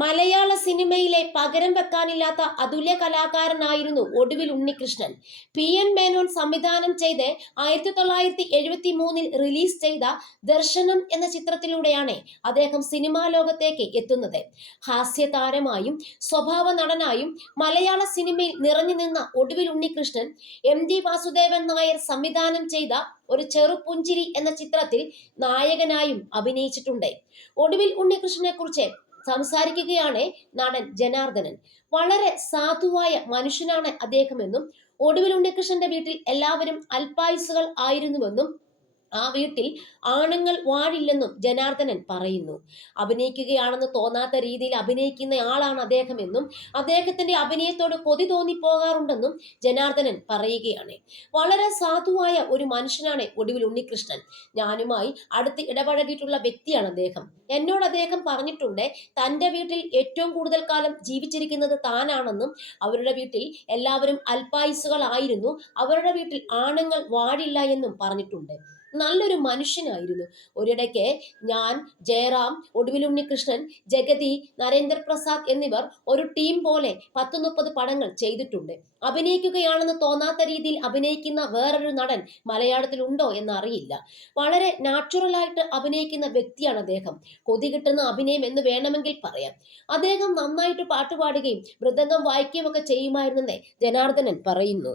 മലയാള സിനിമയിലെ പകരം വെക്കാനില്ലാത്ത അതുല്യ കലാകാരനായിരുന്നു ഒടുവിൽ ഉണ്ണികൃഷ്ണൻ. PN മേനോൻ സംവിധാനം ചെയ്ത് 1973 റിലീസ് ചെയ്ത ദർശനം എന്ന ചിത്രത്തിലൂടെയാണ് അദ്ദേഹം സിനിമാ ലോകത്തേക്ക് എത്തുന്നത്. ഹാസ്യതാരമായും സ്വഭാവ നടനായും മലയാള സിനിമയിൽ നിറഞ്ഞു നിന്ന ഒടുവിൽ ഉണ്ണികൃഷ്ണൻ MD വാസുദേവൻ നായർ സംവിധാനം ചെയ്ത ഒരു ചെറുപുഞ്ചിരി എന്ന ചിത്രത്തിൽ നായകനായും അഭിനയിച്ചിട്ടുണ്ട്. ഒടുവിൽ ഉണ്ണികൃഷ്ണനെ കുറിച്ച് സംസാരിക്കുകയാണ് നടൻ ജനാർദ്ദനൻ. വളരെ സാധുവായ മനുഷ്യനാണ് അദ്ദേഹമെന്നും ഒടുവിൽ ഉണ്ണികൃഷ്ണന്റെ വീട്ടിൽ എല്ലാവരും അൽപായുസുകൾ ആയിരുന്നുവെന്നും ആ വീട്ടിൽ ആണുങ്ങൾ വാഴില്ലെന്നും ജനാർദ്ദനൻ പറയുന്നു. അഭിനയിക്കുകയാണെന്ന് തോന്നാത്ത രീതിയിൽ അഭിനയിക്കുന്ന ആളാണ് അദ്ദേഹം എന്നും അദ്ദേഹത്തിന്റെ അഭിനയത്തോട് കൊതി തോന്നിപ്പോകാറുണ്ടെന്നും ജനാർദ്ദനൻ പറയുകയാണ്. വളരെ സാധുവായ ഒരു മനുഷ്യനാണ് ഒടുവിൽ ഉണ്ണികൃഷ്ണൻ. ഞാനുമായി അടുത്ത് ഇടപഴകിയിട്ടുള്ള വ്യക്തിയാണ് അദ്ദേഹം. എന്നോട് അദ്ദേഹം പറഞ്ഞിട്ടുണ്ട്, തന്റെ വീട്ടിൽ ഏറ്റവും കൂടുതൽ കാലം ജീവിച്ചിരിക്കുന്നത് താനാണെന്നും അവരുടെ വീട്ടിൽ എല്ലാവരും അൽപായുസുകളായിരുന്നു, അവരുടെ വീട്ടിൽ ആണുങ്ങൾ വാഴില്ല എന്നും പറഞ്ഞിട്ടുണ്ട്. നല്ലൊരു മനുഷ്യനായിരുന്നു. ഒരിടയ്ക്ക് ഞാൻ, ജയറാം, ഒടുവിൽ ഉണ്ണികൃഷ്ണൻ, ജഗതി, നരേന്ദ്രപ്രസാദ് എന്നിവർ ഒരു ടീം പോലെ 10-30 പടങ്ങൾ ചെയ്തിട്ടുണ്ട്. അഭിനയിക്കുകയാണെന്ന് തോന്നാത്ത രീതിയിൽ അഭിനയിക്കുന്ന വേറൊരു നടൻ മലയാളത്തിൽ ഉണ്ടോ എന്നറിയില്ല. വളരെ നാച്ചുറലായിട്ട് അഭിനയിക്കുന്ന വ്യക്തിയാണ് അദ്ദേഹം. കൊതി കിട്ടുന്ന അഭിനയം എന്ന് വേണമെങ്കിൽ പറയാം. അദ്ദേഹം നന്നായിട്ട് പാട്ടുപാടുകയും മൃദംഗം വായിക്കുകയും ഒക്കെ ചെയ്യുമായിരുന്നെന്ന് ജനാർദ്ദനൻ പറയുന്നു.